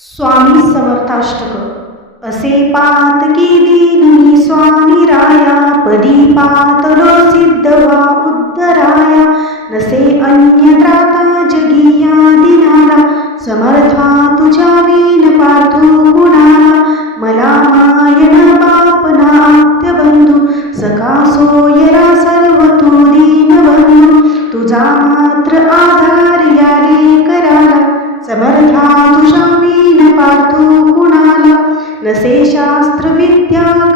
स्वामी समर्थाष्टक असे पात की दीनही स्वामी राया पदी पातलो सिद्ध वा उद्धराया नसे अन्य त्राता जगिया दिनाला समर्था तुझ्या वीन पार्थो गुणाला मला मायन बापना आप्यबंधू सखा सोयरा सर्व तू दीनबंधू तुझा शास्त्रविद्या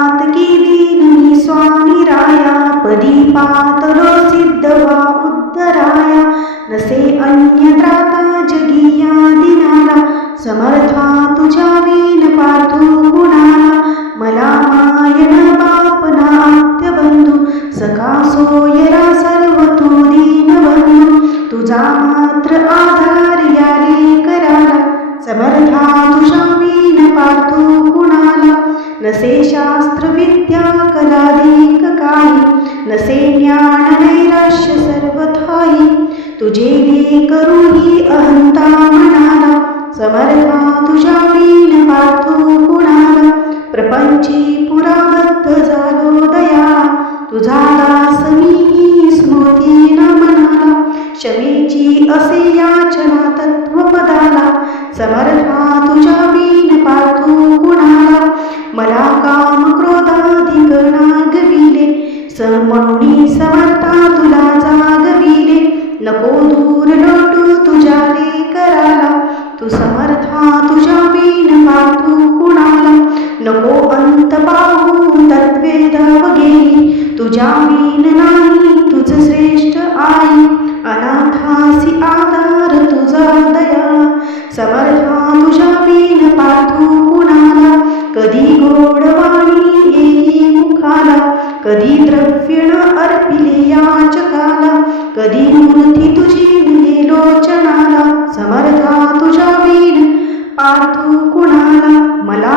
पात केली नाही स्वामी राया पदी पातलो सिद्ध वा उद्धराया नसे अन्यत्राता जगिया दिनाला समर्थवा कधी द्रव्यण अर्पिले याचकाला कधी मूर्ती तुझी दिले लोचनाला समर्था तुझ्या वीर पार्थू कुणाला मला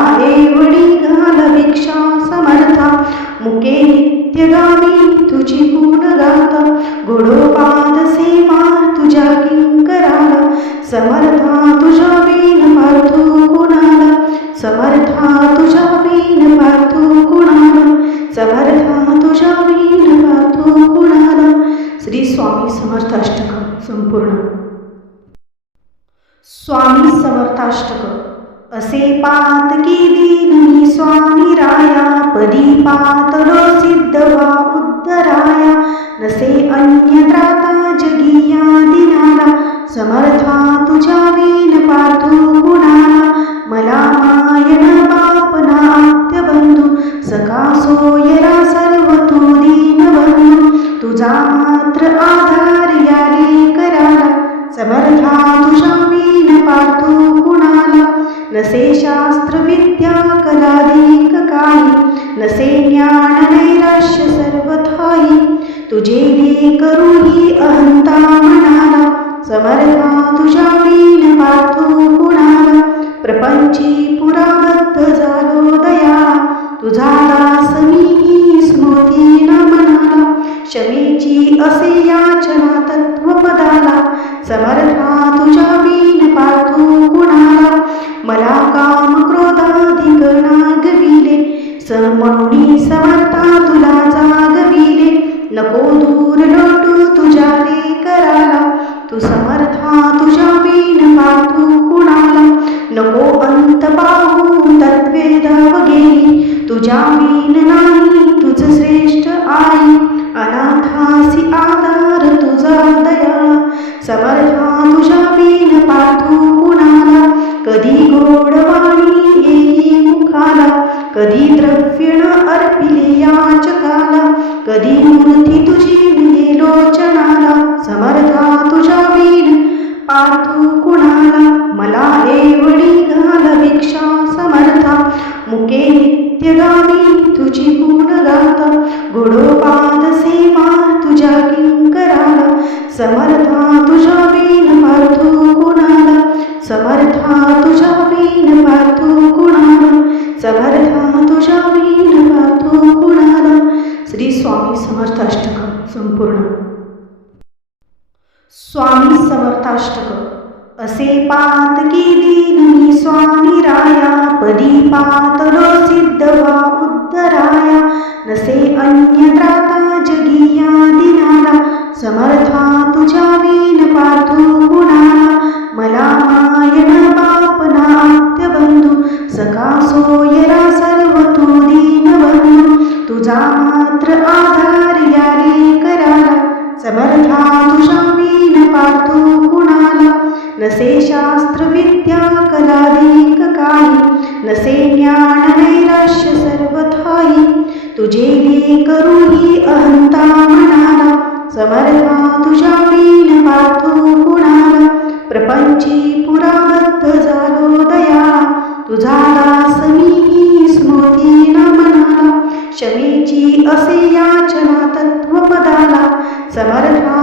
क्षमेची असे याचना तत्वपदाला समर्था तुझ्या वीण पार्थू कुणाला मला काम क्रोधाधिक नागविले समनुणी समर कधी मूर्ती तुझी विलोचनाला समर्था तुझ्या वीर. पार्थू कुणा Samaritans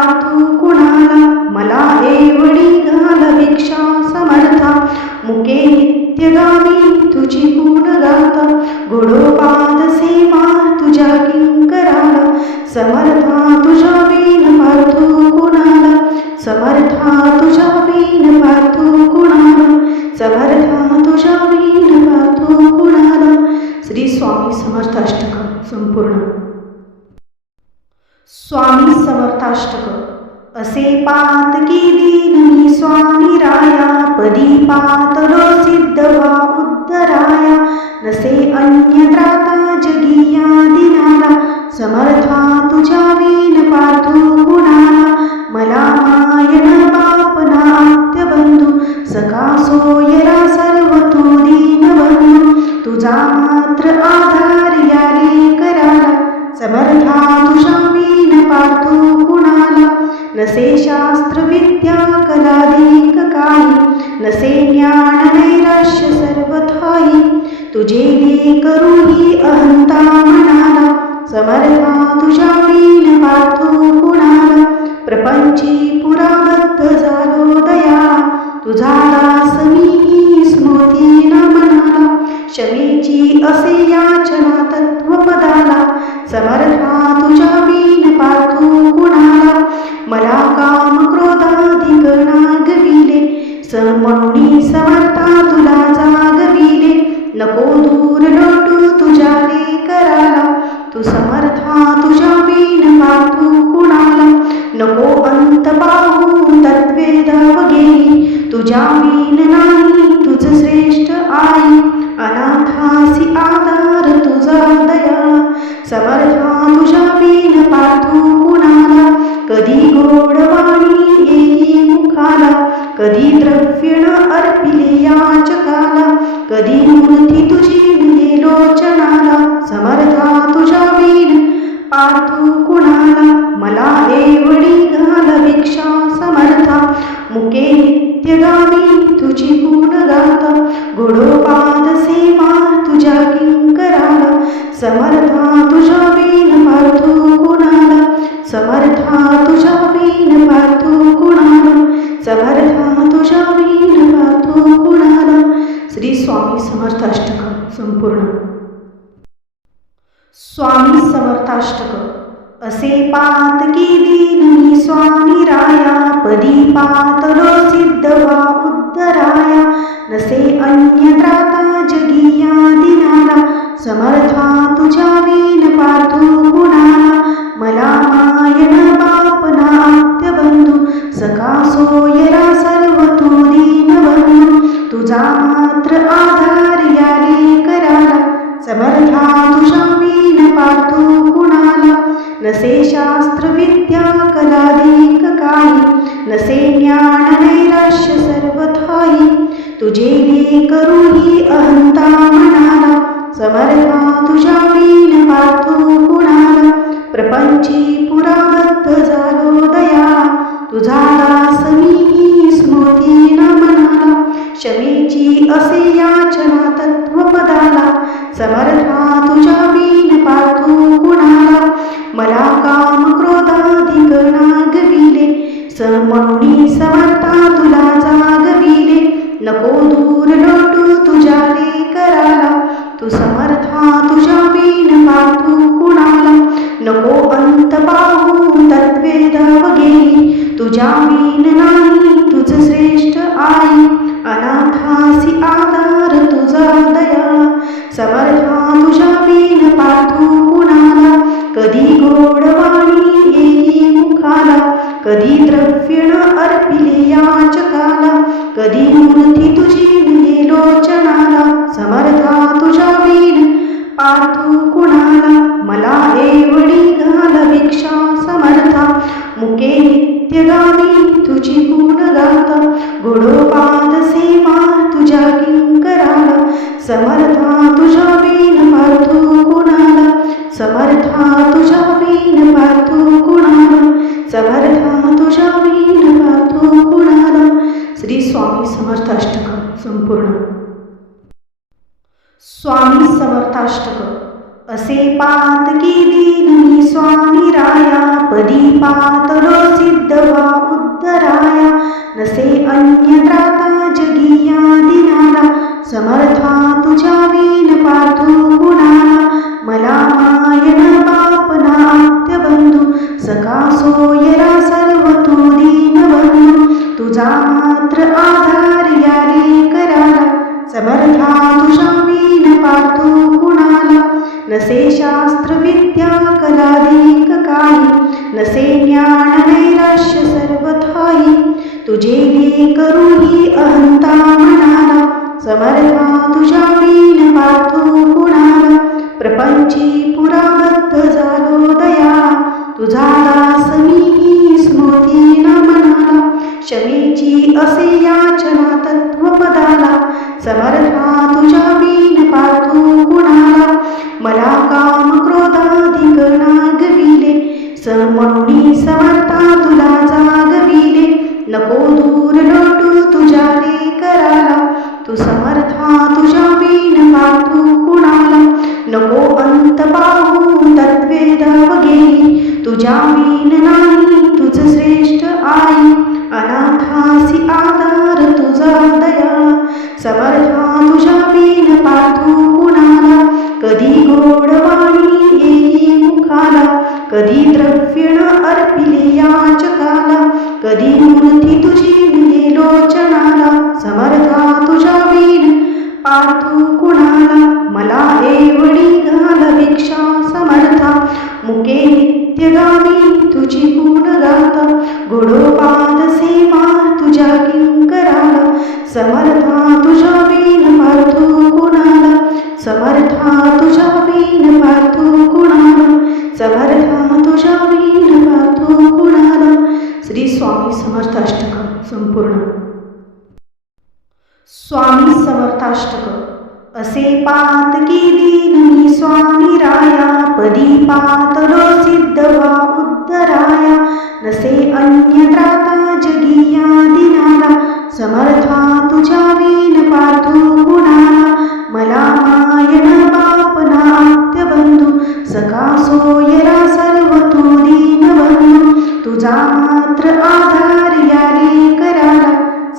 तू कुणाला? मला एवढी घाल भिक्षा समर्था. मुके म्हणून समर्था तुला जागविले. नको तू तुझा मात्र आधार गोदूर लोटू तुझ्या कराला तू समर्था तुझ्या बीन पातू कुणाला? नको अंत पाहू तत्वे धाव तुझ्या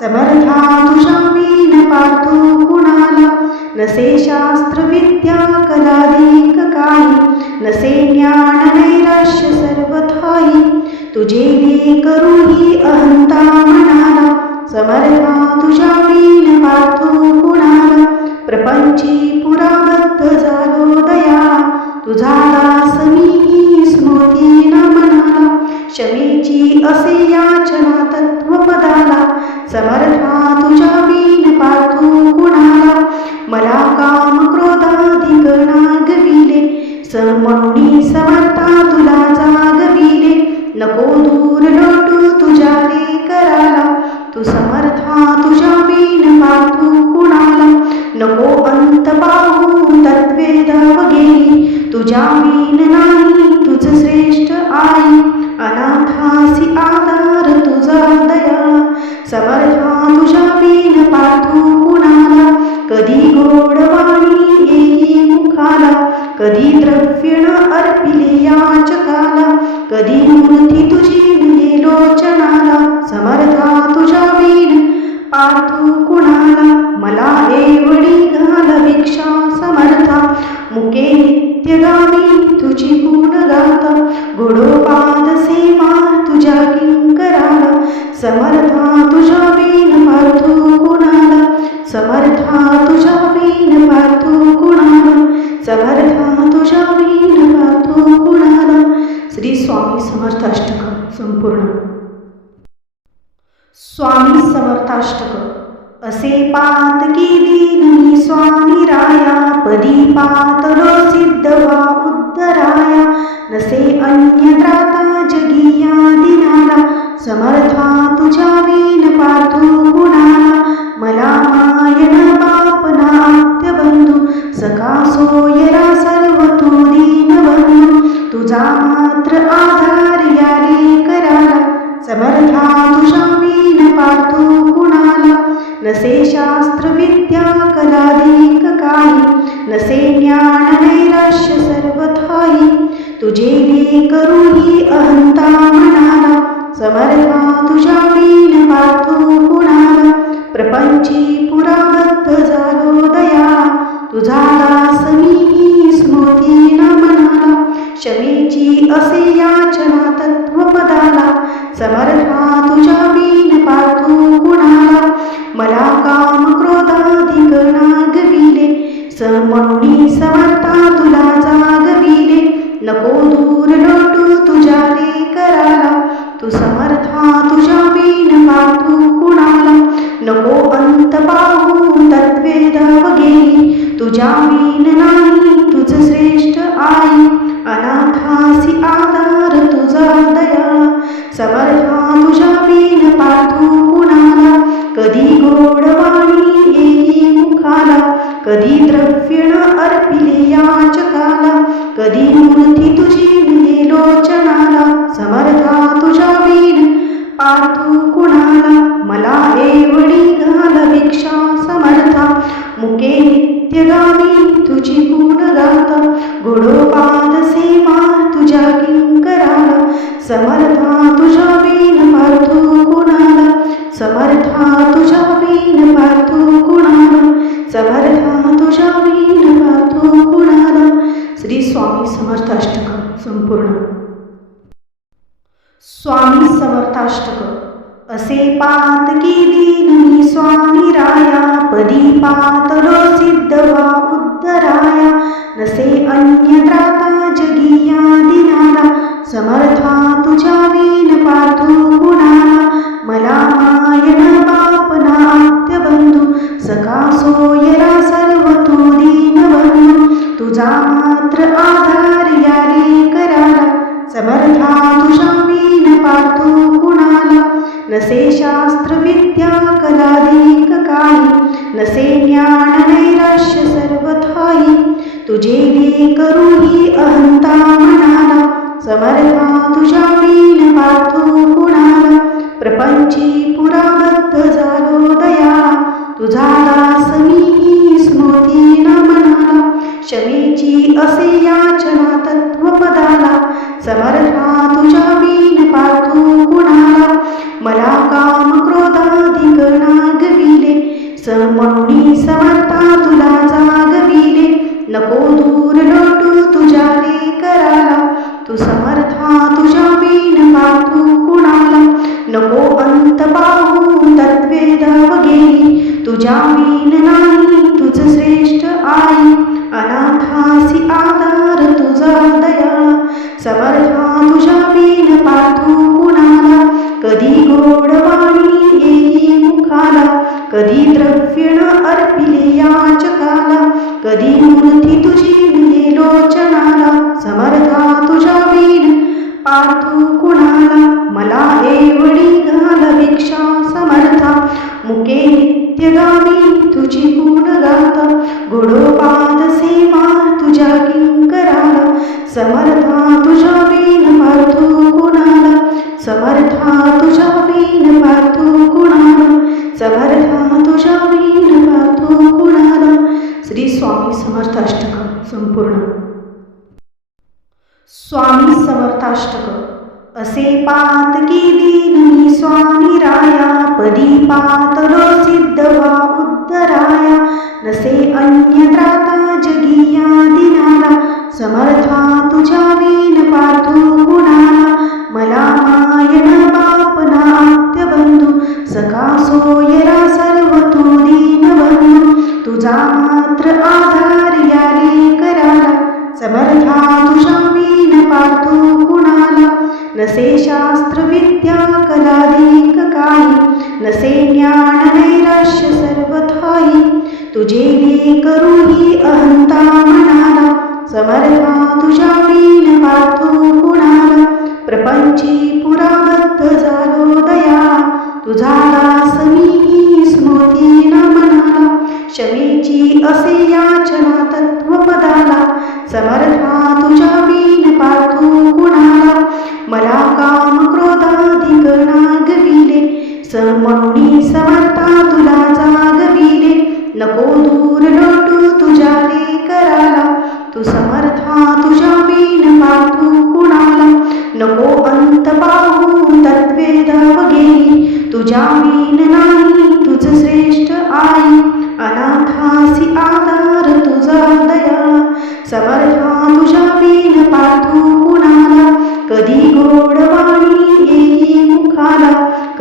समर्था तुझ्या मी न पातू कुणाला नसेशा हा तुझ्या मीन पातू कुणाला? नको अंत पाहू तत्वे धावगे तुझ्या मीन नाही समर्था तुझ्या वीण पार्थो कुणाला? समर्था तुझ्या वीण पार्थो कुणाला? श्री स्वामी समर्थ Seychelles, Jambi ज्ञान नैराश्य सर्वथाई तुझे घे करूही अहंता मनाला समर्था तुझ्या वीण पार्थो समर्थाष्टक संपूर्ण. स्वामी समर्थाष्टक. असे पात की दिनी स्वामी राया पदी पातलो सिद्ध वा उद्धराया नसे अन्यत्राता जगिया दिनाला समर्था तुझ्या वीन पार्थो गुणाला. मला मायन बापना बंधू सकासो यरा सर्व तू दीनबंधू. तुझा मात्र आ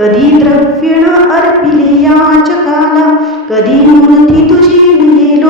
कधी द्रव्यण अर्पिले या काला कधी मूर्ती तुझी मिळे